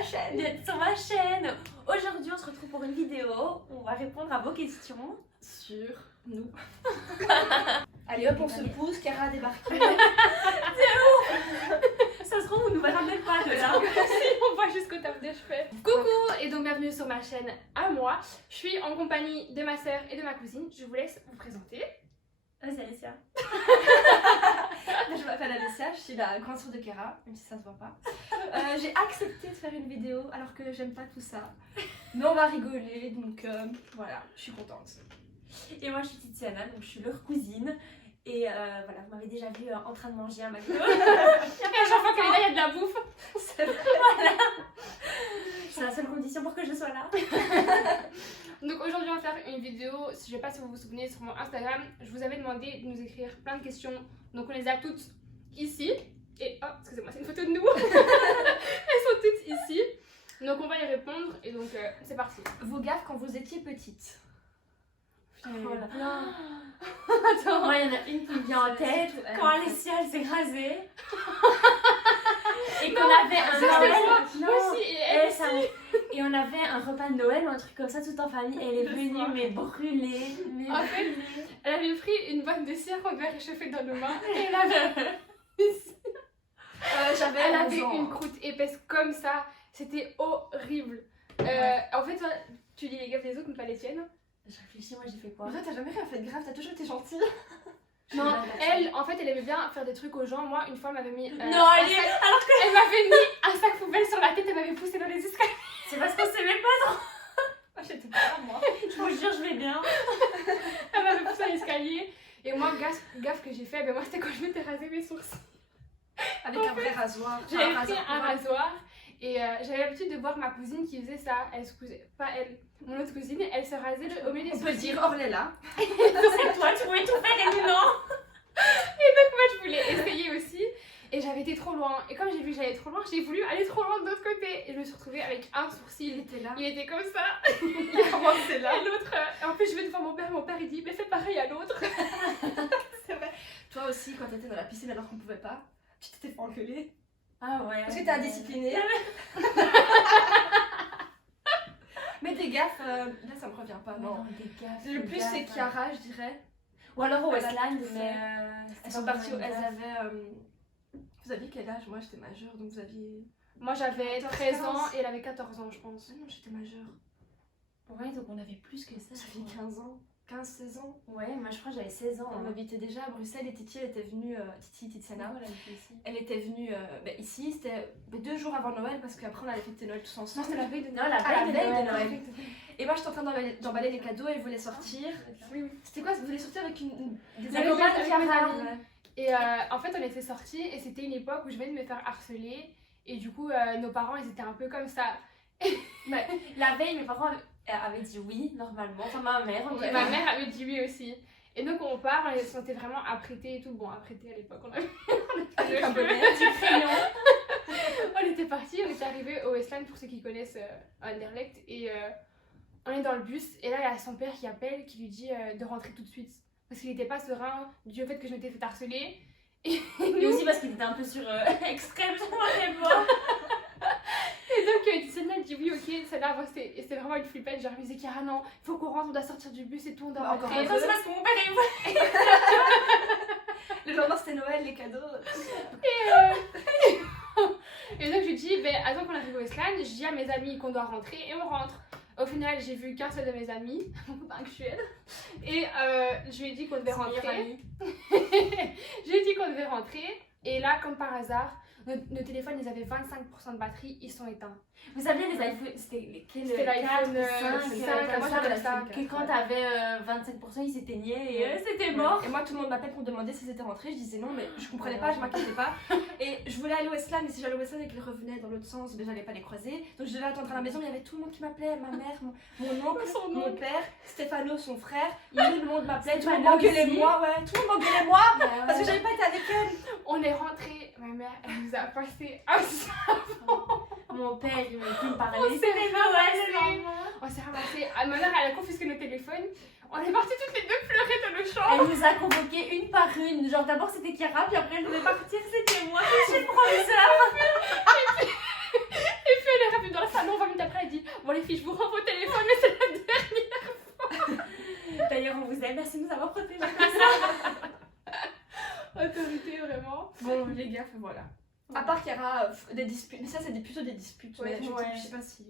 ta chaîne. D'être sur ma chaîne. Aujourd'hui, on se retrouve pour une vidéo où on va répondre à vos questions. Sur nous. Allez hop, on se pousse, Cara a débarqué. Ça se trouve, on nous verra même pas de là. On voit jusqu'au top de cheveux. Coucou et donc bienvenue sur ma chaîne à moi. Je suis en compagnie de ma soeur et de ma cousine. Je vous laisse vous présenter. Vas-y, Alicia. Je m'appelle Alicia, je suis la grande sœur de Cara, même si ça se voit pas. J'ai accepté de faire une vidéo alors que j'aime pas tout ça. Mais on va rigoler, donc voilà, je suis contente. Et moi, je suis Tiziana, donc je suis leur cousine. Et voilà, vous m'avez déjà vu en train de manger un McDo. Et à chaque fois qu'elle est là, il y a de la bouffe. Voilà. C'est la seule condition pour que je sois là. Donc aujourd'hui, on va faire une vidéo. Je sais pas si vous vous souvenez, sur mon Instagram, je vous avais demandé de nous écrire plein de questions. Donc on les a toutes ici. Et oh, excusez-moi, c'est une photo de nous. Elles sont toutes ici. Donc on va y répondre. Et donc c'est parti. Vos gaffes quand vous étiez petite. Voilà. Attends. Moi, il y en a une qui me vient en tête. c'est- Quand Alicia, elle s'est rasée. Et qu'on avait un Ça, c'était Noël. moi. Non. Moi aussi. Et elle Et, ça- et on avait un repas de Noël ou un truc comme ça tout en famille. Elle est Le venue soir. mais brûlée. Mais En fait, brûlée. elle avait pris une boîte de cire qu'on devait réchauffer dans nos mains. Et elle avait ici. J'avais Elle 11 avait ans. une croûte épaisse comme ça, c'était horrible. En fait, toi, tu lis les gaffes des autres, mais pas les tiennes. Je réfléchis, moi j'ai fait quoi? En fait, t'as jamais rien fait de grave, t'as toujours été gentille. Non, elle, en fait, elle aimait bien faire des trucs aux gens. Moi, une fois, elle m'avait mis. Non, un elle est- sac- elle m'avait mis un sac poubelle sur la tête, elle m'avait poussé dans les escaliers. C'est parce qu'on s'aimait pas. Moi, j'étais pas là, moi. Je vous jure, je vais bien. Elle m'avait poussé dans l'escalier. Et moi, gaffe que j'ai fait, ben moi, c'était quand je m'étais rasé mes sourcils. Avec un vrai rasoir. J'avais pris un rasoir. Et j'avais l'habitude de voir ma cousine qui faisait ça. Elle se cousait, pas elle, mon autre cousine, elle se rasait au milieu des On peut sourcils. dire Orlela. C'est toi, tu voulais tout faire et nous non. Moi, je voulais essayer aussi. Et j'avais été trop loin. Et comme j'ai vu que j'allais trop loin, j'ai voulu aller trop loin de l'autre côté. Et je me suis retrouvée avec un sourcil. Il était là. Il était comme ça. Comment c'est là? Et l'autre, en plus, je vais devant mon père. Mon père, il dit, mais fais pareil à l'autre. C'est vrai. Toi aussi, quand t'étais dans la piscine alors qu'on pouvait pas, tu t'étais fait engueuler. Ah ouais. Parce que t'es indisciplinée. Mais des gaffes, là ça me revient pas, non. des gaffes. Le plus c'est Chiara, je dirais. Ou alors au Elle a Westland, tout fait. mais. Elles sont parties, elles avaient. Vous aviez quel âge? Moi j'étais majeure, donc vous aviez. Moi, j'avais 14, 13 ans et elle avait 14 ans, je pense. Non, j'étais majeure. Ouais, donc on avait plus que ça. J'avais 15 ans. 15-16 ans. Ouais, moi je crois que j'avais 16 ans. On habitait déjà à Bruxelles et Titi elle était venue, Tiziana, voilà, ici. elle était venue ici, c'était 2 jours avant Noël parce qu'après on allait fêter Noël tous Non, ensemble. c'était la veille de Non, la Ah, la veille veille de Noël. Noël. Et moi j'étais en train d'emballer les cadeaux et elle voulait sortir. Oui, oui. C'était quoi? Vous voulez sortir avec des La amis? copaine de avec Chiara. mes amis. Ouais. Et en fait, on était sortis et c'était une époque où je venais de me faire harceler. Et du coup, nos parents, ils étaient un peu comme ça. Mais la veille, mes parents avaient dit oui, normalement. Enfin, ma mère. Et Ouais. ma mère avait dit oui aussi. Et donc, on part, on se sentait vraiment apprêtés et tout. Bon, apprêtés à l'époque, on avait Avec un le cheveu. bonnet. Du crayon. On était partis, on était arrivés au Westland pour ceux qui connaissent Anderlecht. Et on est dans le bus. Et là, il y a son père qui appelle, qui lui dit de rentrer tout de suite. Parce qu'il n'était pas serein du fait que je m'étais fait harceler. Et Et aussi parce qu'il était un peu sur extrême, je m'en pas. Et donc, Tiziana dit oui, ok, ça là, c'était vraiment une flippette. Genre, elle me disait, Chiara, non, il faut qu'on rentre, on doit sortir du bus et tout, on doit Bah, encore rentrer. un Ça, c'est parce que mon père est ouvert. Le lendemain c'était Noël, les cadeaux. Et donc, je lui dis, ben, attends qu'on arrive au Westland, je dis à mes amis qu'on doit rentrer et on rentre. Au final, j'ai vu qu'un seul de mes amis, mon copain actuel, et je lui ai dit qu'on devait rentrer. Je lui ai dit qu'on devait rentrer, et là, comme par hasard, nos téléphones, ils avaient 25% de batterie, ils sont éteints. Vous saviez, les iPhones, c'était lesquels? C'était l'iPhone 5, 5, moi, comme j'avais ça. l'iPhone 4. Que quand t'avais 25%, ils s'éteignaient et Ouais. c'était mort. Et moi tout le monde m'appelle pour demander si c'était rentré, je disais non mais je comprenais pas, je m'inquiétais pas. Et je voulais aller au Westland, mais si j'allais au Westland et qu'ils revenaient dans l'autre sens, ben j'allais pas les croiser. Donc je devais attendre à la maison, mais il y avait tout le monde qui m'appelait, ma mère, mon oncle, mon père, Stéphano, son frère, tout le monde m'appelait, tout le monde Stéphano m'engueulait aussi. moi, ouais, tout le monde m'engueulait moi parce que j'avais pas été avec elle. On est rentré, ma mère, elle nous a passé un Mon père, il m'a plus me parler. On s'est C'était ramassé. Noël, On s'est ramassé. Ah, ma mère, elle a confisqué nos téléphones. On est partis toutes les deux pleurer dans le champ. Elle nous a convoqués une par une. Genre d'abord c'était Chiara, puis après elle devait partir, c'était moi. Je suis le professeur. Et puis elle est revenue dans Bon les filles, je vous rends vos téléphones, mais c'est la dernière. D'ailleurs, on vous aime, merci de nous avoir protégés comme ça. Autorité, vraiment. Bon, les gars, voilà. À part qu'il y aura des disputes, mais ça c'est plutôt des disputes, Ouais, mais ouais. je sais pas si...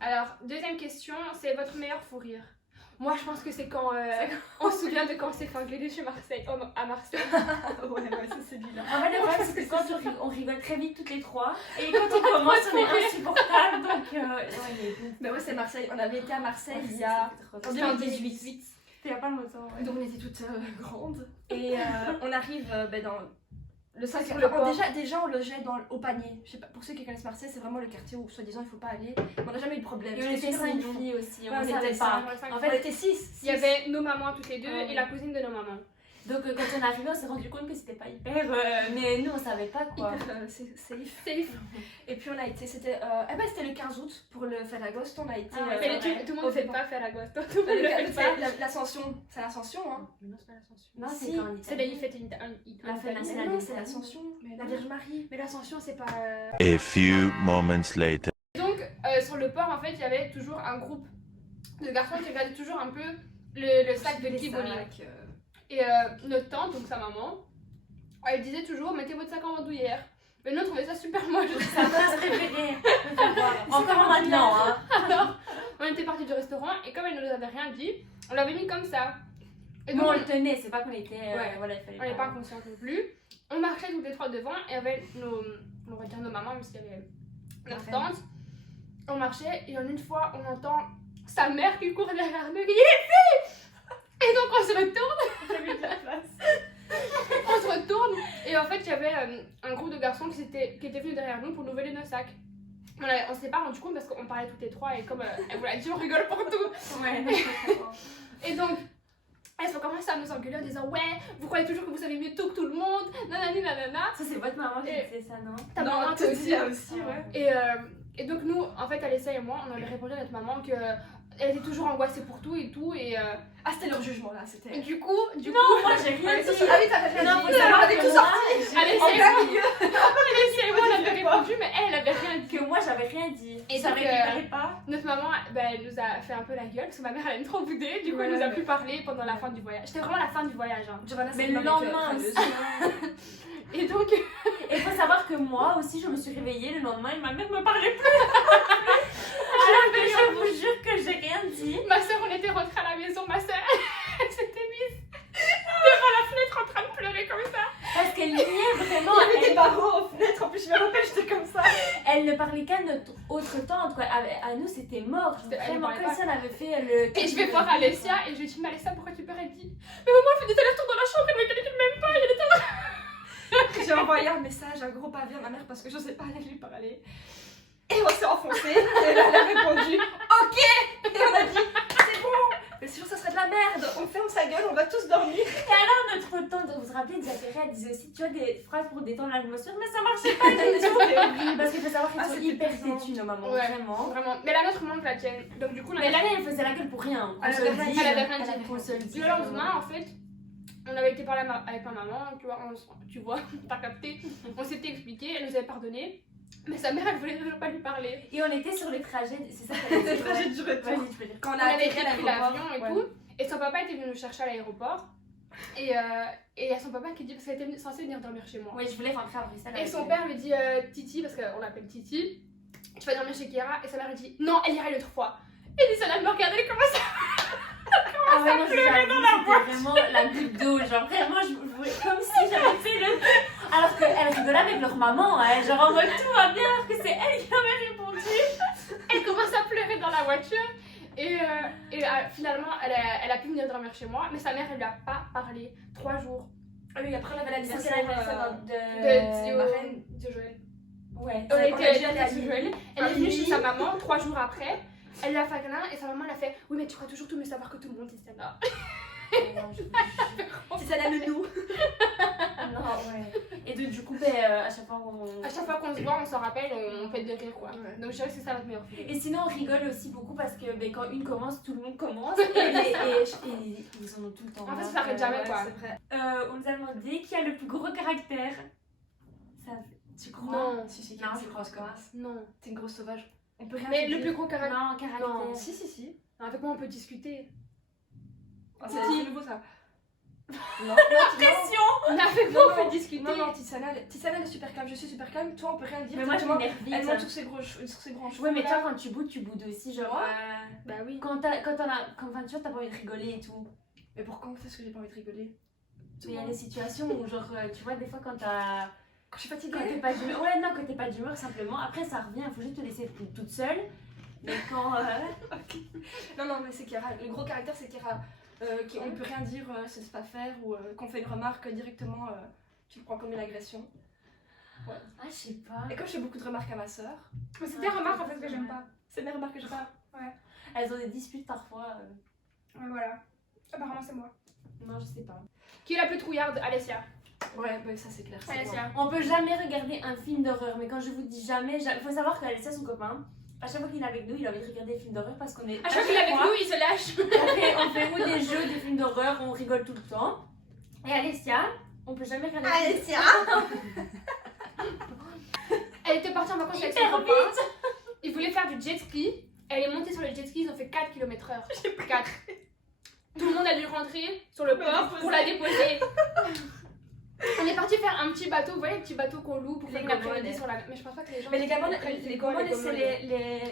Alors, deuxième question, c'est votre meilleur fou rire. Moi, je pense que c'est quand on se souvient de quand on s'est fait engueuler chez Marseille, à Marseille. ouais, ça c'est celui-là. En fait, le problème, c'est que quand on rigole très vite toutes les trois, et quand on commence, on est insupportable, donc... Mais ouais, c'est Marseille. On avait été à Marseille il y a... En C'était en 2018. C'était il y a pas longtemps, ouais. Donc on était toutes grandes. Et on arrive dans le 5 sur le port. Déjà on logeait au panier. Je sais pas, pour ceux qui connaissent Marseille, c'est vraiment le quartier où soi-disant il faut pas aller. Mais on n'a jamais eu de problème. Et on était super 5 mignon. filles aussi, Ouais, on on savait était pas. cinq. En On fait, était 6. Il y avait nos mamans toutes les deux Ouais. et la cousine de nos mamans. donc quand on est arrivé, on s'est rendu compte que c'était pas hyper... mais nous, on savait pas quoi. Hyper safe. Et puis on a été, c'était le 15 août pour le Feragost. On a été. Ah ouais, Mais c'est vrai. tout le monde ne fait pas faire la gosse. Tout le monde Le- ne fait pas. L'ascension, c'est l'ascension, hein. Mais non, c'est pas l'ascension. Non, c'est Si, quand on C'est la fête La fête Mais nationale non, des c'est familles. l'ascension. Mais La non. Vierge Marie. Mais l'ascension, c'est pas. A few moments later. Donc, sur le port, en fait, il y avait toujours un groupe de garçons qui regardaient toujours un peu le sac de Tivoli. Et notre tante, donc sa maman, elle disait toujours mettez votre sac en bandoulière. Mais nous, on trouvait ça super moche. Sa place préférée. Encore maintenant, hein. Alors, on était partis du restaurant et comme elle ne nous avait rien dit, on l'avait mis comme ça. Et Nous, donc, on le tenait, c'est pas qu'on était... Ouais. voilà, il fallait on n'est pas consciente non plus. On marchait toutes les trois devant et avec on va dire nos mamans, même s'il y avait notre Ma tante. On marchait et en une fois, on entend sa mère qui court derrière nous. Il est filles. Et donc on se retourne. On se retourne et en fait il y avait un groupe de garçons qui était venu derrière nous pour nous voler nos sacs. On s'est pas rendu compte parce qu'on parlait toutes les trois et comme elle vous l'a dit on rigole pour tout. Ouais. Et donc elles sont commencé à nous engueuler en disant ouais vous croyez toujours que vous savez mieux tout que tout le monde nanani nanana. Ça, c'est votre maman qui Et- disait ça, non? Ta maman toi aussi. ouais. Et donc nous en fait Alessia et moi on avait répondu à notre maman que elle était toujours angoissée pour tout et Ah, c'était leur jugement là, c'était. du coup Non, moi, j'ai rien dit. Ah oui, t'avais rien Non, dit. faut savoir On avait que tout moi, sorti. Alessia En et plein moi- milieu. Alessia et moi on avait répondu mais elle avait rien dit. que moi, j'avais rien dit. Et ça donc, récupérait pas. Notre maman, elle nous a fait un peu la gueule parce que ma mère elle aime trop bouder, du coup elle Ouais, nous a ouais. plus parlé pendant la fin du voyage. C'était vraiment la fin du voyage. Hein. Giovanna, Mais c'est le une lendemain mamie aussi. creuse. Et donc, Et il faut savoir que moi aussi, je me suis réveillée le lendemain et ma mère me parlait plus. Alors que je vous jure que j'ai rien dit. ma soeur, on était rentrés à la maison, ma soeur, elle s'était mise devant la fenêtre en train de pleurer comme ça. Parce qu'elle niait vraiment. Il y avait des barreaux aux fenêtres, en plus je me rappelle, j'étais comme ça. Elle ne parlait qu'à notre autre tante, quoi. À nous, c'était mort. Elle ne Vraiment, parlait comme pas. si elle avait fait le. Et je vais voir Alessia et je lui dis, mais Alessia, pourquoi tu pleures? Elle dit, mais maman, elle fait des allers-retours dans la chambre, elle me dit qu'elle m'aime pas, elle était J'ai envoyé un message, un gros pavé à ma mère parce que je sais pas aller lui parler. Et on s'est enfoncé. Et là, elle a répondu OK. Et on a dit c'est bon. Mais sinon, ça serait de la merde. On ferme sa gueule, on va tous dormir. Notre tante, vous vous rappelez, Zachary, elle disait aussi, tu as des phrases pour détendre l'atmosphère, mais ça marchait pas du tout. C'était horrible. Parce qu'il faut savoir qu'elles Ah, sont c'était hyper pesant. têtues, nos mamans, Ouais. vraiment. Vraiment. Mais la nôtre manque la tienne. Donc du coup, Mais là, elle faisait la gueule pour rien. Elle avait rien dit. Elle avait rien dit. Qu'on se le dise. Le lendemain, en fait, on avait été parler avec ma maman, tu vois, t'as capté. On s'était expliqué, elle nous avait pardonné. Mais sa mère, elle voulait toujours pas lui parler. Et on était sur le trajet, c'est ça C'était le trajet du retour. Vas-y, tu peux dire. Quand On avait atterri à pris l'aéroport, l'avion et ouais. tout. Et son papa était venu nous chercher à l'aéroport. Et il y a son papa qui dit, parce qu'elle était censée venir dormir chez moi. Oui, je voulais rentrer à Bruxelles. Et avec son elle. père lui dit, Titi, parce qu'on l'appelle Titi, tu vas dormir chez Kiara. Et sa mère elle dit, non, elle ira une autre fois. Et Lisa, elle me regardait, elle commence à... Ah ouais, non, c'était vraiment la goutte d'eau. Genre, vraiment, je voulais, comme si j'avais fait le. Alors qu'elle rigolait avec leur maman, hein, genre en mode tout va bien, alors que c'est elle qui avait répondu. Elle commence à pleurer dans la voiture. Et finalement, elle a pu venir dormir chez moi. Mais sa mère, elle lui a pas parlé 3 jours. Ah oui, après, on avait Ça, c'est l'anniversaire l'anniversaire De marraine. Joël. Ouais. On a était déjà à allé à Joël. Lille. Elle est À venue Lille. chez sa maman 3 jours après. Elle lui a fait un câlin et sa maman l'a fait. Oui, mais tu crois toujours tout mieux savoir que tout le monde, Tiziana. C'est ça, là, le nous. Non, ouais. Et donc, du coup, à chaque fois qu'on. À chaque fois qu'on se voit, on s'en rappelle, on fait de rire quoi. Ouais. Donc je dirais que c'est ça notre meilleur film. Et sinon, on rigole aussi beaucoup parce que quand une commence, tout le monde commence. Et ils en ont tout le temps. En fait, marre. ça s'arrête jamais, Ouais, quoi. C'est vrai. On nous a demandé qui a le plus gros caractère. Ça, tu crois? Non, Si, si, Non, c'est je grosse crois pas. connasse. non. T'es une grosse sauvage. On peut rien Mais se le dire. plus gros caractère. Non, caractère. Non. Si. Avec moi, on peut discuter. C'est nouveau ça. Non. Pression. Avec Non, moi, on non, peut discuter. Non, Tissana elle est super calme. Je suis super calme. Toi, on peut rien dire. Mais moi, je Directement, m'énerve vite. elle monte sur ses grands cheveux. Ouais, mais là. toi, quand tu boudes aussi. Genre, Moi Bah oui. quand on a. Enfin, tu vois, t'as pas envie de rigoler et tout. Mais pourquoi est-ce que j'ai pas envie de rigoler? Mais il y a des situations où, genre, tu vois, des fois, quand t'as. Quand je suis fatiguée. Quand t'es pas d'humeur. Ouais, non, quand t'es pas d'humeur, simplement. Après, ça revient, il faut juste te laisser toute seule. Mais quand. Non, mais c'est Chiara. Le gros caractère, c'est Chiara. On peut rien dire, ça se pas faire, ou qu'on fait une remarque directement, tu le prends comme une agression. Ah, je sais pas. Et comme je fais beaucoup de remarques à ma soeur, Mais c'est des remarques en fait que j'aime pas. c'est mes remarques que je pas. Elles ont des disputes parfois. Ouais, voilà. Apparemment, c'est moi. Non, je sais pas. Qui est la plus trouillarde? Alessia. Ouais, ça c'est clair. c'est Alessia. On peut jamais regarder un film d'horreur, mais quand je vous dis jamais, il faut savoir qu'Alessia, son copain, à chaque fois qu'il est avec nous, il a envie de regarder des films d'horreur parce qu'on est. À chaque fois qu'il est avec nous, il se lâche. On fait ou des jeux, des films d'horreur, on rigole tout le temps. Et Alessia, on peut jamais regarder. Alessia. Elle était partie en vacances avec son Hyper copain. Ils voulaient faire du jet ski. Elle est montée sur le jet ski, ils ont fait 4 km/h. 4. Tout le monde a dû rentrer sur le port pour la déposer. On est parti faire un petit bateau, vous voyez, les petits bateaux qu'on loue pour Les faire une gommones. après-midi sur la. Mais je pense pas que les gens. Mais les gommones, comprennent c'est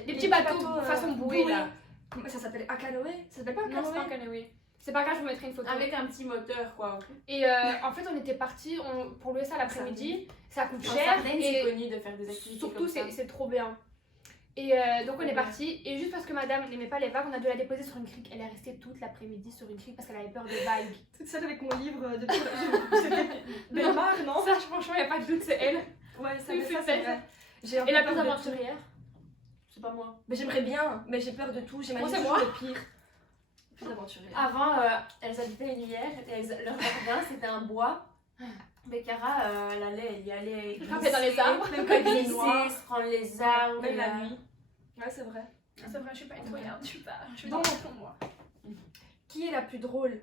les petits bateaux façon bouée là. Comment ça s'appelle? Un canoë? Ça s'appelle pas un Non, c'est pas un canoë? canoë. C'est pas grave, je vous mettrai une photo. Avec un petit moteur, quoi. Et en fait, on était partis pour louer ça l'après-midi. Ça coûte En cher. Sardaigne, c'est Et connu de faire des activités surtout, comme ça. c'est trop bien. Et donc, on est partis. Et juste parce que madame n'aimait pas les vagues, on a dû la déposer sur une crique. Elle est restée toute l'après-midi sur une crique parce qu'elle avait peur des vagues. Toute seule avec mon livre de C'était Belmar, non? Ça, franchement, il n'y a pas de doute, c'est elle. Ouais, ça Oui, fait ça, c'est c'est vrai. J'ai un Et peu la peur plus de tout. aventurière. C'est pas moi. Mais j'aimerais bien, mais j'ai peur de tout. J'imagine Moi, c'est toujours moi. le pire. Plus aventurier. Avant, elles habitaient une rivière et leur jardin c'était un bois. Mais Cara, elle y allait Grimper dans les arbres. même pas glisser, se prendre les arbres. Même la nuit. Ouais, c'est vrai. C'est vrai, je suis pas une trouillarde, je suis Bon. dans le fond, moi. Qui est la plus drôle?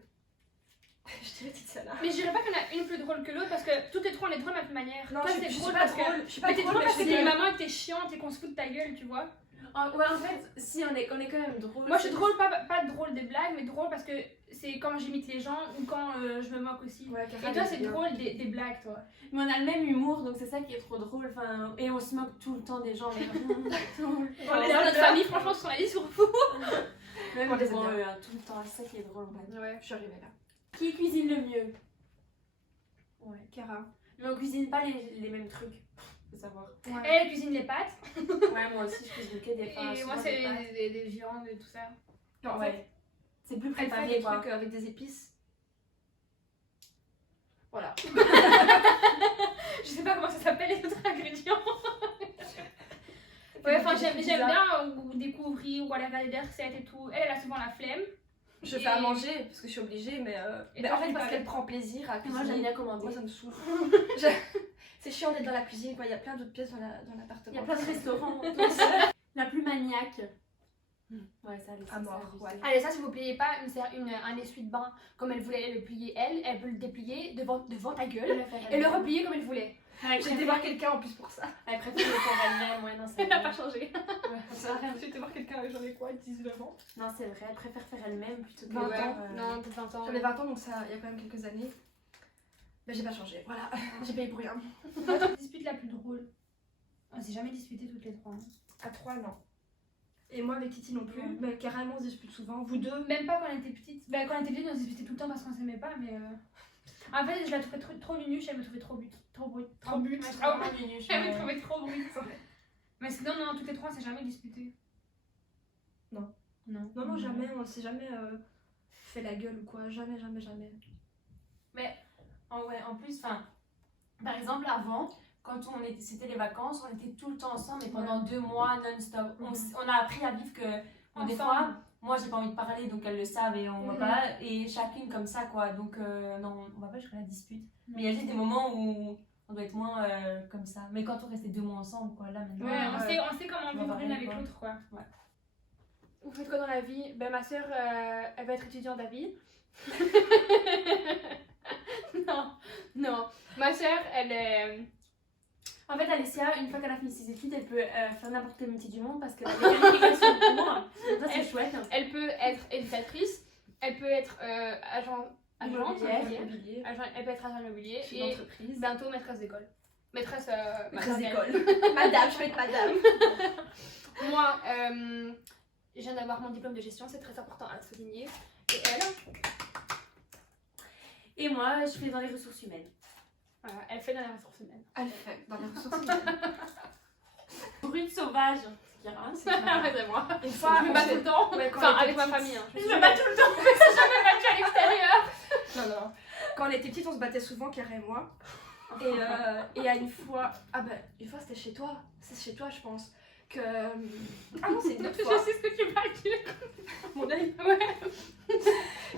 Je dirais Titiana. Mais je dirais pas qu'il y en a une plus drôle que l'autre parce que toutes les trois on est drôles de la même manière. Non, Toi, je c'est suis drôle pas parce que. drôle. Je suis pas Mais t'es drôle, drôle mais parce je que suis t'es drôle. maman et que t'es chiante et qu'on se fout de ta gueule, tu vois. Ouais, en fait, si on est quand même drôle. Moi je suis drôle, pas drôle des blagues, mais drôle parce que c'est quand j'imite les gens ou quand je me moque aussi. Ouais, Et toi c'est drôle des blagues, toi. Mais on a le même humour, donc c'est ça qui est trop drôle. Enfin, et on se moque tout le temps des gens. Mais drôle. Dans notre famille, franchement, ce sont la vie sur vous. Même On les devant aime eux, hein, tout le temps. C'est ça qui est drôle en fait. Ouais. Je suis arrivée là. Qui cuisine le mieux? Ouais. Cara. Mais on cuisine pas les mêmes trucs. Faut savoir. Elle cuisine les pâtes Ouais, moi aussi je cuisine que des et moi c'est des viandes et tout ça. Non, en fait, Ouais. C'est plus elle fait préparé des quoi. trucs avec des épices. Voilà. Je sais pas comment ça s'appelle les autres ingrédients. Ouais, enfin des j'aime trucs bien bizarres. ou découvrir ou aller regarder des recettes et tout. Elle a souvent la flemme. Je fais à manger parce que je suis obligée, mais, Et mais toi, en fait tu parce fais qu'elle prend plaisir à cuisiner. Moi j'aime bien commander. Moi ça me saoule. C'est chiant d'être dans la cuisine, quoi. Il y a plein d'autres pièces dans l'appartement. Il y a plein de restaurants. La plus maniaque. Ouais, ça À mort, ouais. Allez, ça, si vous pliez pas un essuie-de-bain comme elle voulait le plier elle peut le déplier devant ta gueule et le replier comme elle voulait. J'ai été voir quelqu'un en plus pour ça. Elle préfère le faire elle-même, ouais, non, c'est Elle n'a vrai. pas changé. J'ai été voir quelqu'un avec j'en ai quoi, 19 ans. Non, c'est vrai, elle préfère faire elle-même plutôt que 20 faire, ans. Non, pour 20 ans. J'avais 20 ans donc ça, il y a quand même quelques années. Mais j'ai pas changé, voilà. J'ai payé pour rien. Votre dispute la plus drôle. On s'est jamais disputé toutes les trois. À 3, non. Et moi avec Titi non plus. Ouais. Mais carrément on se dispute souvent. Vous deux. Même pas quand on était petite. Ben, quand on était petite, on se disputait tout le temps parce qu'on s'aimait pas, mais. En fait, je la trouvais trop nunuche, elle me trouvait trop but. Trop brute. Trop but. Ouais, Ah, trop- oui, Elle me trouvait trop brute. Mais sinon, non, toutes les trois, on s'est jamais disputé. Non. Non. Non, non, jamais. On s'est jamais fait la gueule ou quoi. Jamais, jamais, jamais. Ouais, en plus, enfin, par exemple, avant, quand c'était les vacances, on était tout le temps ensemble, mais pendant 2 mois non-stop. On a appris à vivre que, bon, des fois, moi j'ai pas envie de parler, donc elles le savent et on va pas, et chacune comme ça, quoi. Donc, non, on va pas jusqu'à la dispute. Mais il y a juste des moments où on doit être moins comme ça. Mais quand on restait 2 mois ensemble, quoi, là maintenant. Ouais, on sait comment on va vivre parler, l'une avec quoi. l'autre, quoi. Ouais. Vous faites quoi dans la vie? Ben, ma soeur, elle va être étudiante à vie. Non. Ma soeur, elle est. En fait, Alessia, une fois qu'elle a fini ses études, elle peut faire n'importe quel métier du monde parce qu'elle a des qualifications pour. Ça, c'est chouette. Elle peut être éducatrice, elle peut être agent Immobilier. elle peut être agent immobilier Chef et d'entreprise. bientôt maîtresse d'école. Maîtresse Maîtresse maternelle. d'école. Madame, je peux être madame. Moi, je viens d'avoir mon diplôme de gestion, c'est très important à souligner. Et elle, Et moi, je fais dans les ressources humaines. voilà, elle fait dans les ressources humaines. Elle fait dans les ressources humaines. Brute sauvage. C'est Kira. C'est moi. Une fois, Je me bats tout le temps. Ouais, quand Enfin, on avec était ma petite. famille. Hein. Je me bats tout le temps. Je me suis jamais battue à l'extérieur. Non. Quand on était petites, on se battait souvent, Kara et moi. Et à une fois... Ah bah, une fois, c'était chez toi. C'est chez toi, je pense. Que... Ah non, c'est une autre fois. Je sais ce que tu vas dire. Mon œil. Ouais.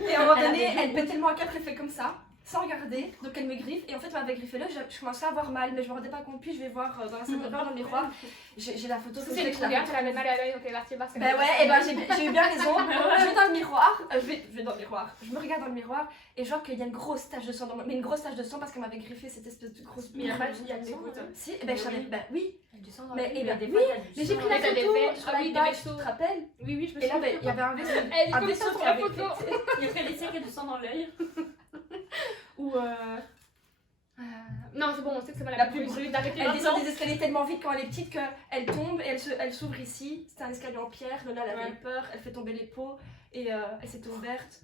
Et à un moment Elle donné, avait- elle pète tellement un câble, elle fait comme ça, sans regarder. Donc elle me griffe. Et en fait, elle m'avait griffé l'œil. Je commençais à avoir mal, mais je me rendais pas compte. Puis je vais voir dans la salle de bain, dans le miroir. J'ai la photo. C'est une trouverte, elle avait mal à l'œil, donc elle est partie voir. Ben ouais, et ben j'ai eu bien raison. Je vais dans le miroir, je vais dans le miroir. Je me regarde dans le miroir et je vois qu'il y a une grosse tache de sang dans mais une grosse tache de sang parce qu'elle m'avait griffé cette espèce de grosse. Mais il y a pas de Il y a du sang, écoute. hein. Si, et ben je savais, ben oui. Il y a du sang dans Mais l'œil. et ben des oui, fois, il y a du mais j'ai sang. pris la T'as des photo verres, sur ah oui, des l'iPad, vaisseaux. tu te rappelles? Oui, oui, je me Et là, souviens. ben, il y avait un vaisseau, Elle est un comme vaisseau ça sur qui la avait photo. pété. Il y a Alessia qui a du sang dans l'œil. Ou Non, c'est bon, on sait que c'est pas La la plus plus brute. d'arrêter elle descend maintenant. des escaliers tellement vite quand elle est petite qu'elle tombe et elle s'ouvre ici. C'était un escalier en pierre. Lola, elle avait Ouais. eu peur, elle fait tomber les pots et elle s'était ouverte.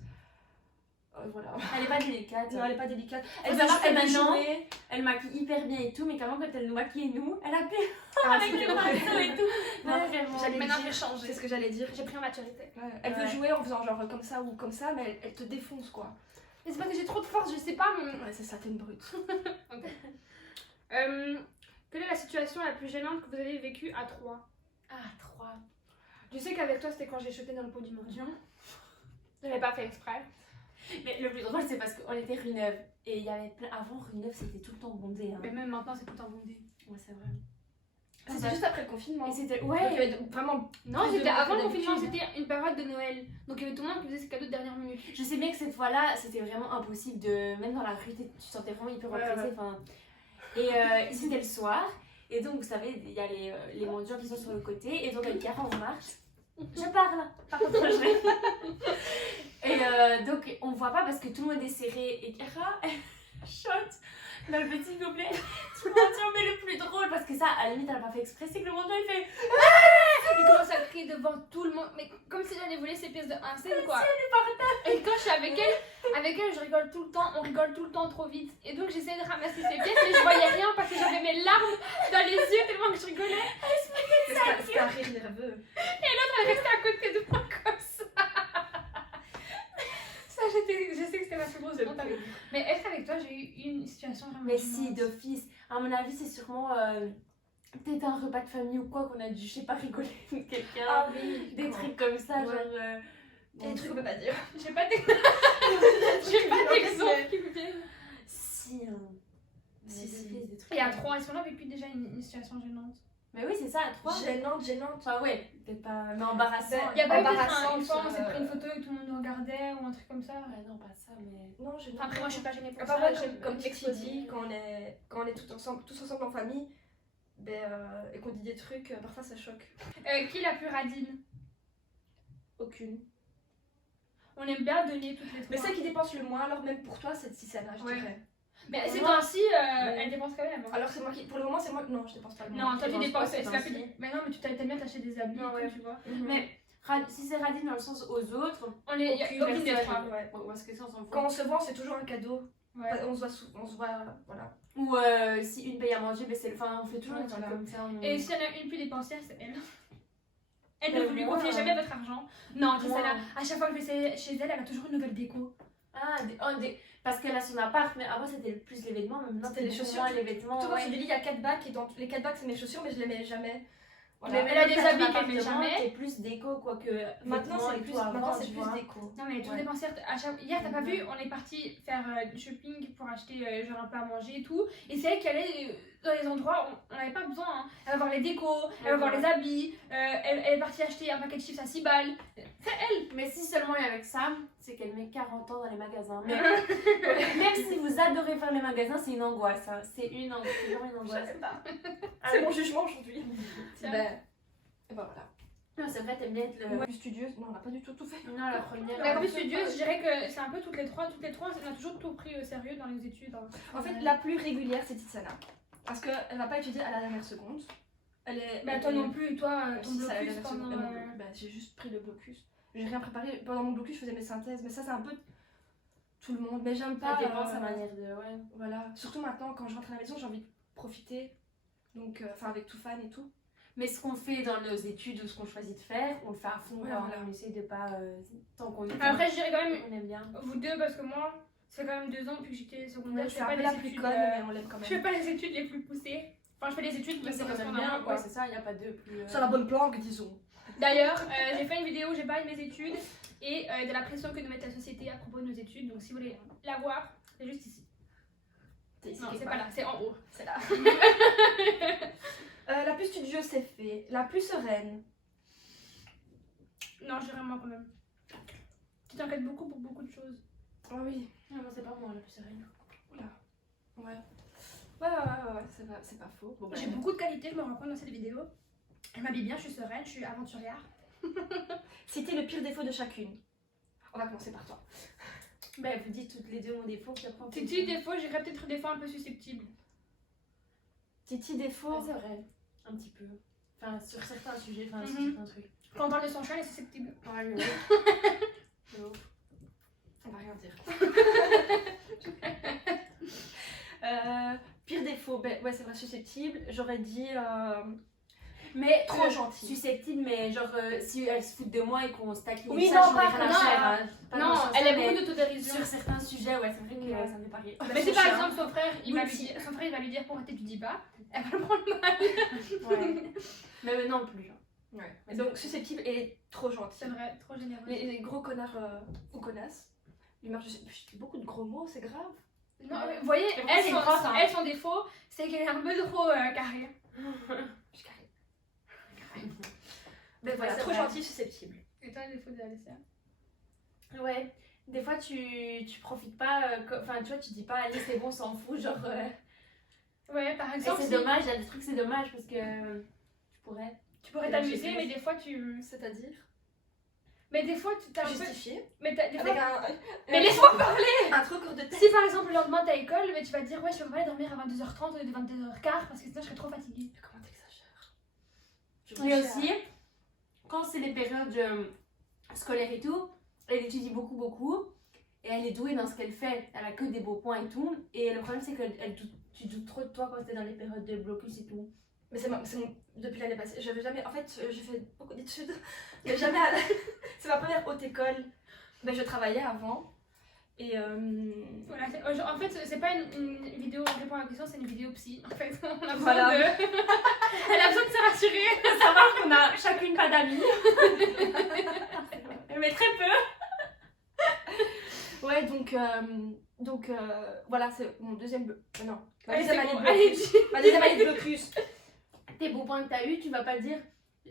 Voilà. Elle est pas délicate. Non, elle est pas délicate. Elle Elle va veut voir que elle veut maintenant- jouer. Elle maquille hyper bien et tout, mais qu'avant, quand elle nous maquillait nous, elle a peur Ah, avec c'était le horrible. pinceau et tout. Non, Ouais, vraiment. j'allais Maintenant, dire, j'ai changé. c'est ce que j'allais dire. J'ai pris en maturité. Ouais, elle veut Ouais. jouer en faisant genre comme ça ou comme ça, mais elle te défonce quoi. Mais c'est parce que j'ai trop de force, je sais pas. Mais... Ouais, c'est ça, t'es une brute. Quelle est la situation la plus gênante que vous avez vécue à 3? Ah, 3. Je sais qu'avec toi, c'était quand j'ai chuté dans le pot du mendiant. J'avais pas fait exprès. Mais le plus drôle, c'est parce qu'on était rue Neuve. Et il y avait plein. Avant, rue Neuve, c'était tout le temps bondé. Hein. Mais même maintenant, c'est tout le temps bondé. Ouais, c'est vrai. C'était juste après le confinement. Et c'était. Donc, il y Ouais. avait vraiment. Non, Plus de c'était monde avant que le confinement, d'habitude. c'était une période de Noël. Donc il y avait tout le monde qui faisait ses cadeaux de dernière minute. Je sais bien que cette fois-là, c'était vraiment impossible de. Même dans la rue, tu te sentais vraiment hyper Ouais, oppressée. ouais. Enfin. Et c'était le soir. Et donc, vous savez, il y a les mendiants qui sont sur le côté. Et donc, avec Chiara, on marche. Je parle. Par contre, je vais. Et donc, on voit pas parce que tout le monde est serré. Et Chiara, elle shot dans le petit gobelet. Tu mendiant, mais le plus drôle, parce que ça, à la limite, elle a pas fait exprès, c'est que le mendiant, il fait. Il commence à crier devant tout le monde, mais comme si j'allais voler ses pièces de 1 cent quoi. Et quand je suis avec elle, je rigole tout le temps, on rigole tout le temps trop vite. Et donc j'essayais de ramasser ses pièces, mais je voyais rien parce que j'avais mes larmes dans les yeux tellement que je rigolais. C'était un rire nerveux. Elle restait à côté de moi comme ça. Ça, je sais que c'était ma plus grosse honte avec. Mais est-ce qu'avec toi, j'ai eu une situation vraiment Mais si, gênante? d'office. À mon avis, c'est sûrement peut-être un repas de famille ou quoi qu'on a dû, je sais pas, rigoler de quelqu'un. Ah oui. Des trucs comme ça, Ouais. genre. Et des trucs qu'on peut pas dire. J'ai pas d'exemple. J'ai pas d'exemple qui me viennent. Si, hein. Si, si. Des trucs. Et à 3, est-ce qu'on a vécu déjà une situation gênante? Mais oui, c'est ça, à 3. Gênante. Enfin, ouais, peut-être pas. Mais embarrassant. Il y a pas eu peut-être Embarrassante, une fois où on s'est pris une euh, photo et tout le monde nous regardait ou un truc comme ça? Ouais, non, pas ça, mais. Non, gênante. Après, moi je suis pas gênée pour Enfin, ça. moi, j'aime comme Titi exposer. dit, quand on est tous ensemble en famille, et qu'on dit des trucs, parfois ça choque. Qui est la plus radine? Aucune. On aime bien donner toutes les Mais trois. celle qui dépense le moins, alors même pour toi, c'est Tissana, je Ouais. dirais. Mais ces Moi- temps-ci, elle dépense quand même. Hein. Alors c'est moi qui. Pour le moment, c'est moi. Non, je dépense pas le moins. Non, toi tu dépenses dépenses. pas ces c'est la temps-ci. plus- Mais non, mais tu t'aimes bien t'acheter des habits Non, et ouais. tout, tu vois. Mhm. Mais si c'est radine dans le sens aux autres, On est. Y a aucune des trois. Ouais. parce que ça, on s'en fout. Quand on se vend, c'est toujours un cadeau. Ouais. On se voit, voilà. Ou si une paye à manger, ben c'est le. Enfin, on fait toujours Ouais, des trucs voilà. comme ça. Et s'il y en a une plus dépensière, c'est elle. Elle Mais ne vous lui moi, confiez jamais votre argent. Non, tu sais, moi- là, à chaque fois que je vais chez elle, elle a toujours une nouvelle déco. Ah, parce qu'elle a son appart, mais avant c'était plus les vêtements, mais maintenant C'était c'est les beaucoup chaussures. moins les vêtements. Tout dans ouais. ce lit, il y a 4 bacs et dans les 4 bacs, c'est mes chaussures, mais je les mets jamais. Voilà. Mais elle a des Quand habits t'as qu'elle met appartement, jamais. C'est plus déco quoi que. Maintenant, vêtements c'est et plus, tout avant, maintenant, c'est tu plus vois. déco. Non, mais tout Ouais. dépensière. Hier, t'as pas vu, on est parti faire du shopping pour acheter genre un peu à manger et tout. Et c'est elle qui allait dans les endroits où on n'avait pas besoin. Hein. Elle va voir les décos, elle va voir les habits, elle est partie acheter un paquet de chips à 6 balles. C'est elle. Mais si seulement il y a avec ça, c'est qu'elle met 40 ans dans les magasins. Mais même si vous adorez faire les magasins, c'est une angoisse. Hein. C'est toujours une angoisse. C'est mon jugement aujourd'hui. Tiens. Ben, et ben voilà. Non, c'est vrai, t'aimes bien être le... Moi, plus studieuse, non, on n'a pas du tout tout fait. Non, la première. La plus studieuse, je dirais que c'est un peu toutes les trois, on a toujours tout pris au sérieux dans les études. Hein. En fait, la plus régulière, c'est Titsana. Parce qu'elle va pas étudier à la dernière seconde. Elle est. Bah toi non plus, toi, ton Si, c'est à la blocus dernière pendant... seconde. Bah, j'ai juste pris le blocus. J'ai rien préparé. Pendant mon blocus, je faisais mes synthèses. Mais ça, c'est un peu tout le monde. Mais j'aime pas. Ça dépend sa manière de... Ouais. Voilà. Surtout maintenant, quand je rentre à la maison, j'ai envie de profiter. Donc, enfin, avec tout fan et tout. Mais ce qu'on fait dans nos études ou ce qu'on choisit de faire, on le fait à fond. Ouais, quoi. voilà. On essaie de pas... tant qu'on est... Après, je dirais quand même, on aime bien. vous deux, parce que moi, ça fait quand même 2 ans depuis que j'étais secondaire. Je Je suis fais un pas peu des la plus études, conne, mais on l'aime quand je fais même. pas les études les plus poussées. Enfin, je fais les études Mais qui c'est quand même correspondent à bien. moi, Ouais, quoi. c'est ça, il n'y a pas de plus... C'est la bonne planque, disons. D'ailleurs, j'ai fait une vidéo où j'ai parlé de mes études et de la pression que nous met la société à propos de nos études. Donc si vous voulez la voir, c'est juste ici. C'est ici Non, quelque c'est part. pas là, c'est en haut. C'est là. La plus studieuse, c'est fait. La plus sereine. Non, je dirais moi quand même. Tu t'inquiètes beaucoup pour beaucoup de choses. Ah oui. Non, c'est pas moi la plus sereine. Ouais. Ouais, c'est pas faux. Bon, bah, J'ai beaucoup de qualités, je me rends compte dans cette vidéo. Je m'habille bien, je suis sereine, je suis aventurière. Citez le pire défaut de chacune. On va commencer par toi. Ben, vous dites toutes les deux mon défaut, puis après on peut- Titi, des fois, j'irais peut-être des fois un peu susceptible. Titi, défaut. Ouais, c'est vrai, un petit peu. Enfin, sur certains sujets, enfin, sur Mhm. certains trucs. Quand on parle de son chat, elle est susceptible. Ouais, mais On va rien dire. Pire défaut, ben ouais, c'est vrai, susceptible. J'aurais dit Mais trop gentil. susceptible, mais genre si elle se fout de moi et qu'on se taquine, Oui, ça, non, j'en ai pas- rien à non, faire, hein. Pas dans Non, ce sens-là, elle a mais beaucoup d'autodérision. sur certains sujets, ouais, c'est vrai que Ouais. ça me fait parier. Mais son si par chien. exemple son frère, il va lui Gucci. dire, son frère il va lui dire pourquoi tu dis pas, elle va le prendre mal. Ouais. Mais non plus. Genre. Ouais. Donc susceptible et trop gentil. C'est vrai, trop généreux. Les gros connards ou connasses. L'humeur, je dis beaucoup de gros mots, c'est grave. Non, mais vous voyez, Et elle, c'est son, prof, hein. elle, son défaut, c'est qu'elle est un peu trop carrée. Je carré. Ben voilà, c'est trop vrai. gentil, susceptible. Et toi, le défaut de Alessia? Ouais. Des fois, tu profites pas, enfin, tu vois, tu dis pas, allez, c'est bon, on s'en fout, genre. Ouais, par Et exemple, c'est si dommage, il y a des trucs, c'est dommage parce que tu pourrais. tu pourrais Là, t'amuser, j'ai mais des fois tu. C'est-à-dire Mais des fois tu t'as un peu. justifié. Mais des Avec fois. un. Mais laisse-moi parler! Un truc court de tête. Si par exemple le lendemain t'as école, mais tu vas te dire ouais, je peux pas aller dormir à 22h30 ou 22h15 parce que sinon je serais trop fatiguée. Mais comment t'exagères? Et aussi, quand c'est les périodes scolaires et tout, elle étudie beaucoup et elle est douée dans ce qu'elle fait. Elle a que des beaux points et tout. Et le problème, c'est que tu doutes trop de toi quand t'es dans les périodes de blocus et tout. Mais depuis l'année passée, j'avais jamais. En fait, j'ai fait beaucoup d'études, mais jamais. C'est ma première haute école. Mais je travaillais avant. Et. Voilà, en fait c'est pas une vidéo répond à la question, c'est une vidéo psy. En fait, on a besoin Voilà. de. Elle a besoin de se rassurer. Savoir qu'on a chacune pas d'amis. Mais très peu. Ouais, donc voilà, c'est mon deuxième. Non, ma Allez, deuxième c'est année bon, de allez, blocus. Ma deuxième année de blocus. Tes beaux points que t'as eu, tu vas pas dire.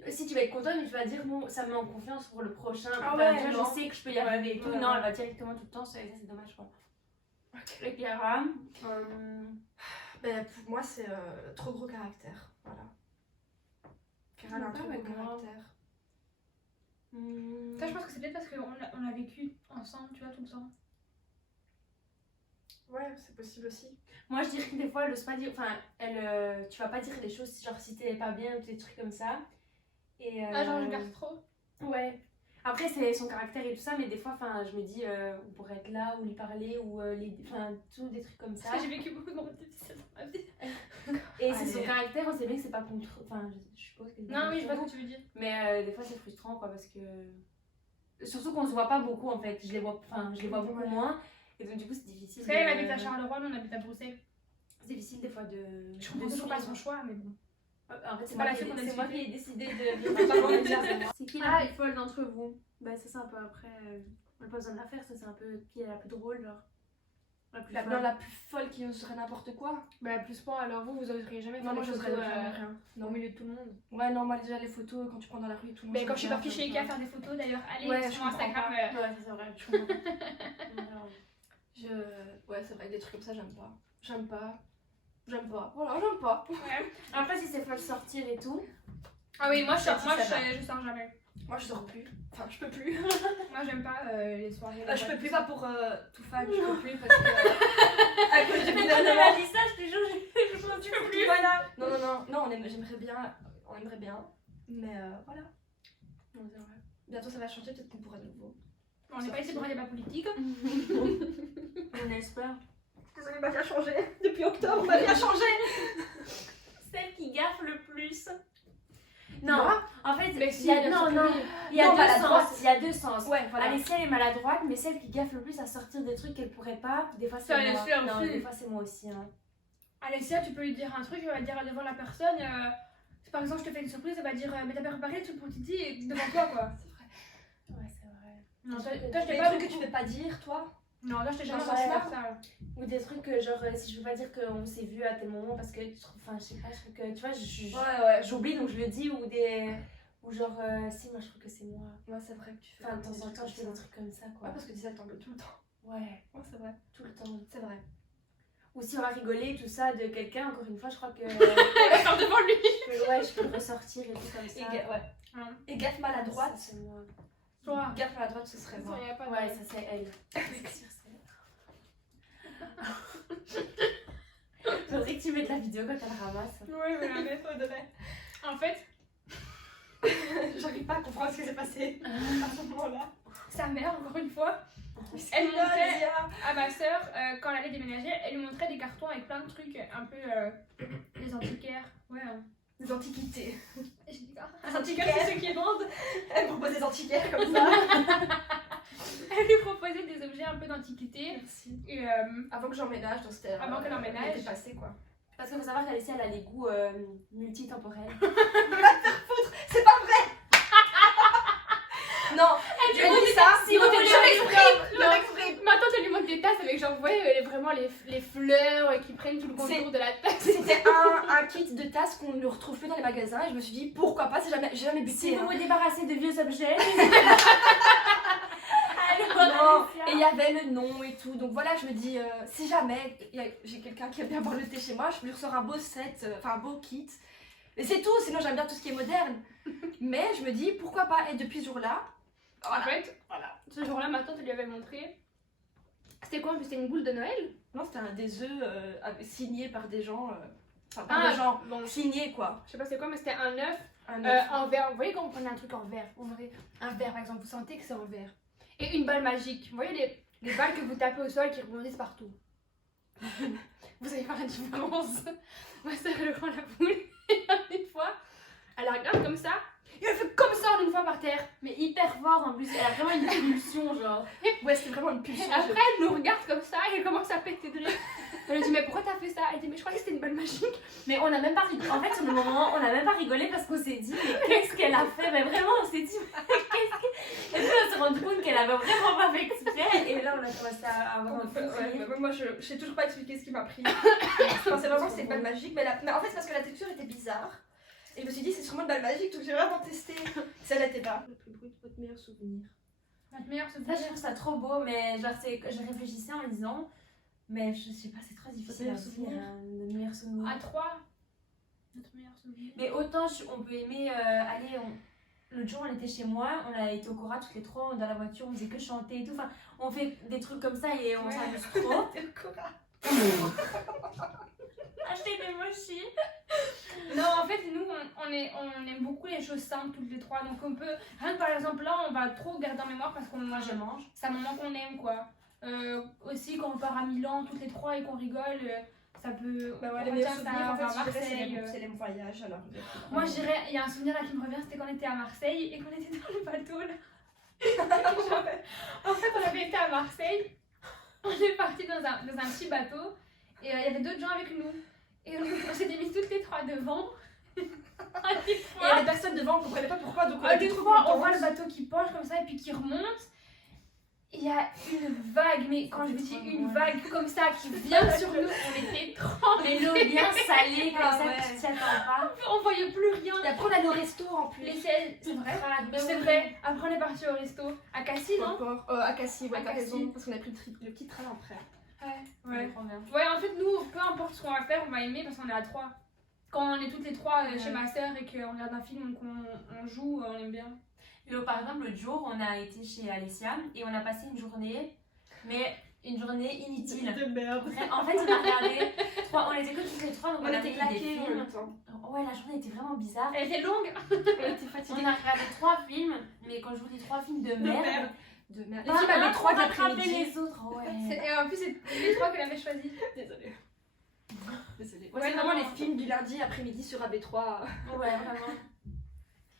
Si tu vas être contente, mais tu vas dire bon, ça me met en confiance pour le prochain. Ah Enfin, ouais, tu vois, non. je sais que je peux y arriver et tout. Ouais, Non, ouais. elle va directement tout le temps, ça c'est dommage quoi. Et Clara, Ben, pour moi, c'est trop gros caractère. Voilà. Clara a un Ah, trop ouais, gros grave. caractère. Ça, je pense que c'est peut-être parce qu'on a vécu ensemble, tu vois, tout le temps. Ouais, c'est possible aussi. moi je dirais que des fois elle ose pas dire. Enfin, tu vas pas dire les choses genre si t'es pas bien ou des trucs comme ça. Et, Ah, genre, je garde trop. Ouais. Après, c'est son caractère et tout ça, mais des fois, enfin, je me dis, on pourrait être là ou lui parler ou enfin, tout des trucs comme ça. Parce que j'ai vécu beaucoup de moments difficiles dans ma vie. Et c'est son Allez. caractère, on sait bien que c'est pas contre. Enfin, je suppose que. c'est Non, pas oui, je contre vois vous. ce que tu veux dire. Mais des fois, c'est frustrant quoi parce que. Surtout qu'on se voit pas beaucoup en fait. Je les vois beaucoup Ouais. moins. Et donc, du coup, c'est difficile. Parce qu'elle habite à Charleroi, nous on habite à Bruxelles. C'est difficile des fois de. Je comprends toujours pas son choix, mais bon. En fait, c'est pas moi, la seule qu'on a c'est moi qui discuté. ai décidé de. C'est qui la plus folle d'entre vous? Bah, ça, c'est un peu après. On n'a pas besoin de la faire, ça, c'est un peu qui est la plus drôle, genre. La plus folle qui oserait n'importe quoi. Bah, plus pas, alors vous oseriez jamais faire Non, moi des j'oserais photos jamais rien. au milieu de tout le monde. Ouais, non, moi déjà les photos, quand tu prends dans la rue et tout. Mais quand je suis partie chez Ika faire des photos, d'ailleurs, allez Ouais, sur mon je comprends Instagram. Ouais, c'est vrai. Je comprends. Ouais, c'est vrai, des trucs comme ça, j'aime pas. J'aime pas. Voilà, j'aime pas. Ouais. Après, si c'est faut sortir et tout. Ah oui, moi je sors, Si, moi ça je sors jamais. Moi, je sors plus. Enfin, je peux plus. Moi j'aime pas les soirées. Je peux plus, pas pour tout fan, je peux plus parce que. À cause du gouvernement. dit ça, je te jure, je peux plus. Voilà. Non, j'aimerais bien. On aimerait bien. Mais voilà. Non, c'est vrai. Bientôt ça va changer, peut-être qu'on pourra de nouveau. On n'est pas ici pour un débat politique. On espère. Désolée, ma vie a changé. Depuis octobre, ma vie a changé. Celle qui gaffe le plus. Non, Moi en fait, Mais il si, y a, bien non, sûr que non, oui. il y a Non, deux maladroite. sens. Il y a deux sens. Ouais, voilà. Alessia elle est maladroite, mais celle qui gaffe le plus à sortir des trucs qu'elle pourrait pas, des fois c'est Ça, moi. bien sûr, Non, aussi. des fois c'est moi aussi. Hein. Alessia, tu peux lui dire un truc, elle va dire devant la personne. Par exemple, je te fais une surprise, elle va dire mais t'as bien préparé le truc pour Titi et devant toi quoi. C'est vrai. Ouais, c'est vrai. Non, toi, je Des t'ai pas trucs que beaucoup- tu peux pas dire, toi. Non, toi, je t'ai jamais Non, entendu ouais, faire ça. Ou des trucs que genre, si je veux pas dire qu'on s'est vu à tel moment parce que, enfin, je sais pas, je trouve que, tu vois, Ouais. j'oublie donc je le dis, ou des. Ou genre, si, moi je trouve que c'est moi. Ouais, c'est vrai que tu fais. Enfin, de temps en des temps, trucs je fais comme des ça. trucs comme ça, quoi. Ouais, parce que Disa t'en veut tout le temps. Ouais, Ouais, c'est vrai. tout le temps. C'est vrai. Ou si on va rigoler, tout ça, de quelqu'un, encore une fois, je crois que. Attends devant lui. je peux le ressortir et tout comme ça. Ouais. Et gaffe maladroite. Ça, c'est moi. Toi. Gaffe maladroite, ce serait moi. Il y a pas de- Ouais, ça c'est elle. C'est sûr, c'est elle. Faudrait que tu mettes la vidéo quand elle ramasse. Ouais, mais la mettre, faudrait. En fait, J'arrive pas à comprendre ce qui s'est passé à ce moment-là. sa mère, encore une fois, Elle montrait à ma soeur, quand elle allait déménager, elle lui montrait des cartons avec plein de trucs, un peu des antiquaires. Ouais. Des antiquités. Et je dis, ah, Des antiquaires, antiquaires. c'est ceux qui vendent. Elle propose des antiquaires comme ça. Elle lui proposait des objets un peu d'antiquité. Merci. Et Avant que j'emménage, donc c'était. Avant qu'elle emménage. C'était passé quoi. Parce qu'il faut savoir qu'Alessia, elle a les goûts multitemporels. C'est pas vrai. Non, je dis ça. Si vous voulez ma tante elle lui montre des tasses avec genre, ouais, vraiment les fleurs qui prennent tout le contour de la tasse. C'était un kit de tasses qu'on ne retrouve plus dans les magasins et je me suis dit pourquoi pas, j'ai jamais buté. Si vous vous débarrassez de vieux objets. Allez Non, voir et il y avait le nom et tout, donc voilà, je me dis, si jamais j'ai quelqu'un qui aime bien boire le thé chez moi, je lui ressors un beau set, enfin un beau kit. Et c'est tout, sinon j'aime bien tout ce qui est moderne. Mais je me dis, pourquoi pas, et depuis ce jour-là, En fait, ce jour-là, ma tante elle lui avait montré. C'était quoi? C'était une boule de Noël? non, c'était un des œufs signés par des gens, enfin par des gens bon, signés quoi. je sais pas c'est quoi, mais c'était un œuf Un œuf. en verre. Vous voyez quand vous prenez un truc en verre, vous voyez un verre par exemple, vous sentez que c'est en verre. Et une balle magique. Vous voyez les balles que vous tapez au sol qui rebondissent partout. Vous allez voir la différence. Ma soeur elle prend la boule et une fois, elle la regarde comme ça. Et elle fait comme ça en une fois par terre. Mais hyper fort en plus, elle a vraiment une pulsion genre. Ouais, c'était vraiment une Et pulsion. après elle nous regarde comme ça et elle commence à péter de rire. Elle lui dit mais pourquoi t'as fait ça? Elle dit mais je croyais que c'était une balle magique. Mais on a même pas rigolé. En fait, sur le moment, on a même pas rigolé parce qu'on s'est dit, mais qu'est-ce qu'elle a fait? Mais vraiment, on s'est dit, qu'est-ce que. Et puis on s'est rendu compte qu'elle avait vraiment pas fait exprès. Et là, on a commencé à avoir un peu de Ouais, rire. mais moi je sais toujours pas expliquer ce qui m'a pris. Je pensais vraiment que c'était une balle magique, mais en fait c'est parce que la texture était bizarre. Et je me suis dit c'est sûrement une balle magique, donc j'ai vraiment testé. Ça l'était pas. Le plus brut de votre meilleur souvenir. Notre meilleur Ça, souvenir. je trouve ça trop beau, mais genre, je réfléchissais en lisant. Mais je sais pas, c'est trop difficile à meilleur dire, souvenir. le meilleur souvenir. À 3. Notre meilleur souvenir. Mais autant on peut aimer aller. L'autre jour, on était chez moi, on a été au Cora toutes les trois dans la voiture, on faisait que chanter et tout. Enfin, on fait des trucs comme ça et on Ouais. s'amuse trop. Et le Cora. Acheter des mochis. Non, en fait, nous, on aime beaucoup les choses simples toutes les trois. Donc, on peut. Rien que par exemple, là, on va trop garder en mémoire parce qu'on Moi, mange. je mange. C'est un moment qu'on aime, quoi. Aussi, quand on part à Milan toutes les trois et qu'on rigole, ça peut. Bah ouais, on les meilleurs retient ça, souvenirs en on va à fait, je dirais, Marseille. c'est les voyages alors. Moi, je dirais, il y a un souvenir là qui me revient, c'était quand on était à Marseille et qu'on était dans le bateau là. En fait, on avait été à Marseille, on est parti dans un petit bateau et il y avait d'autres gens avec nous. Et on s'était mis toutes les trois devant. Et il y avait personne devant, on comprenait pas pourquoi, donc on Des était trop fois, on contents. voit le bateau qui penche comme ça et puis qui remonte. il y a une vague, mais quand je vous dis une vague comme ça qui vient sur nous, on était trempés. Mais l'eau bien salée, comme Ah ça, ouais. tu t'y attends pas. On voyait plus rien. Et après, on allait au resto en plus. Les sièges, c'est vrai. C'est vrai. Après, on est parti au resto à Cassis, non? Encore. À Cassis, ouais, À t'as Cassis. raison. Parce qu'on a pris le petit train après. Ouais. Trop bien. Ouais, en fait, nous, peu importe ce qu'on va faire, on va aimer parce qu'on est à 3. Quand on est toutes les 3 chez ma soeur et qu'on regarde un film ou qu'on joue, on aime bien. Et par exemple, l'autre jour, on a été chez Alessia et on a passé une journée, mais une journée inutile. De merde. En fait, on a regardé on était que tous les 3, donc On on a était regardé des claqués en films. même temps. Ouais, la journée était vraiment bizarre. Elle était longue. On était On fatigués. a regardé 3 films, mais quand je vous dis 3 films de merde, merde. De merde. Les pas films un avaient 3 pour rattraper d'après-midi. les autres. Ouais. Et en plus, c'est les 3 qu'elle avait choisi. Désolée. Désolée. Ouais, Ouais, c'est vraiment non. les films du lundi après-midi sur AB3. Ouais, vraiment.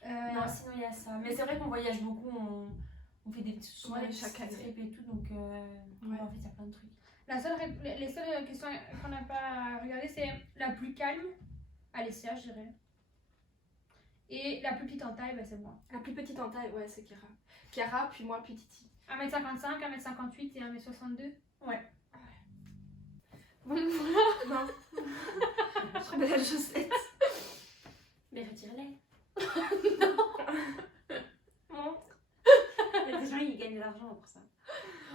Non, Non, sinon il y a ça. Mais c'est vrai qu'on voyage beaucoup, on fait des petites Ouais, chaque année. trips et tout, donc Ouais. en fait il y a plein de trucs. les seules questions qu'on n'a pas regardées, c'est la plus calme, Alessia, je dirais. Et la plus petite en taille, bah, c'est moi. La plus petite en taille, ouais, c'est Chiara. Chiara, puis moi, puis Titi. 1m55, 1m58 et 1m62. Ouais. Non. Je remets la chaussette. Mais retire-les. Bon. Il y a des gens qui gagnent de l'argent pour ça.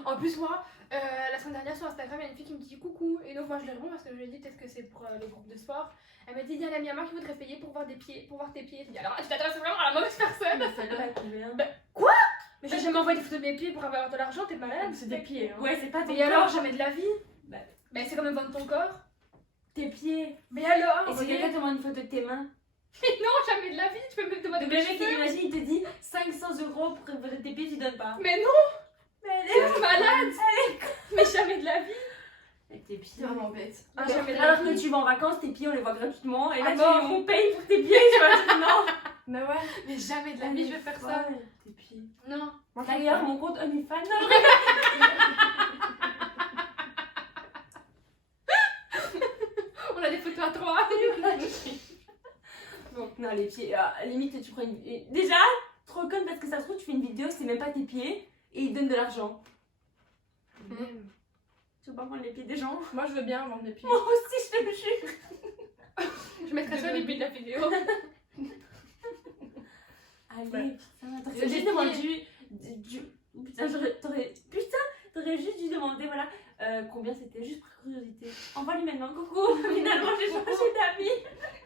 En plus, moi, la semaine dernière sur Instagram, il y a une fille qui me dit coucou. Et donc, moi, je lui réponds parce que je lui ai dit peut-être que c'est pour les groupes de sport. Elle m'a dit il y a un ami à moi qui voudrait payer pour voir tes pieds. Je dis alors, tu t'adresses vraiment à la mauvaise personne. Mais ça doit être combien? Mais j'ai jamais envoyé des photos de mes pieds pour avoir de l'argent, t'es malade. C'est des pieds. Hein. Ouais, c'est pas ton Et alors, corps. jamais de la vie. Bah. Mais c'est comme vendre ton corps. Tes pieds. Mais alors, Et si regarde. quelqu'un te demande une photo de tes mains? Non, jamais de la vie, tu peux me demander Donc le mec, il imagine, il te dit 500 € pour une photo de tes pieds, tu donnes pas. Mais non, Mais t'es malade. Mais jamais de la vie. avec tes C'est pieds. vraiment bête. Ah, jamais de la Alors vie. que tu vas en vacances, tes pieds, on les voit gratuitement. Et là, Ah bon on paye pour tes pieds, tu vois. Non. Mais ouais. Mais jamais de la vie, je vais faire ça. Ouais, tes pieds. Non. D'ailleurs, mon compte OnlyFans. On a des photos à 3. Donc, non, les pieds, limite, tu prends une. Déjà, trop con parce que ça se trouve, tu fais une vidéo, c'est même pas tes pieds et ils donnent de l'argent. Tu veux pas prendre les pieds des gens? Moi, je veux bien vendre des pieds. Moi aussi, je te le jure. Je mettrai ça au début de la vidéo. Allez, Ouais. putain, t'aurais C'est juste des demandé Putain, t'aurais juste dû demander, voilà, combien c'était, juste par curiosité. Envoie-lui maintenant, coucou. Finalement, j'ai changé d'avis.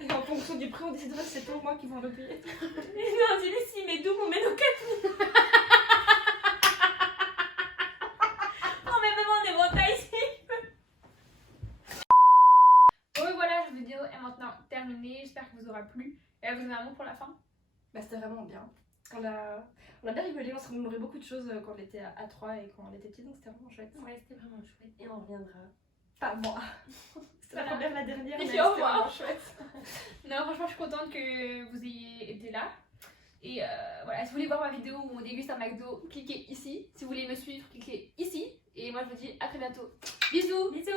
Et en fonction du prix, on décidera si c'est toi ou moi qui vont le payer. Et non, dis-lui s'il met double, on met nos 4 000. On met même en éventail ici. Bon, et voilà, cette vidéo est maintenant terminée. J'espère que vous aura plu. Et vous avez un mot pour la fin? Bah, c'était vraiment bien. On a bien rigolé, on se remémorait beaucoup de choses quand on était à 3 et quand on était petits, donc c'était vraiment chouette. Ouais, c'était vraiment chouette. Et on reviendra. Pas moi. C'était la Voilà. première, la dernière, Et mais puis, au c'était revoir. vraiment chouette. Non, franchement, je suis contente que vous ayez été là. Et voilà, si vous voulez voir ma vidéo où on déguste un McDo, cliquez ici. Si vous voulez me suivre, cliquez ici. Et moi, je vous dis à très bientôt. Bisous. Bisous.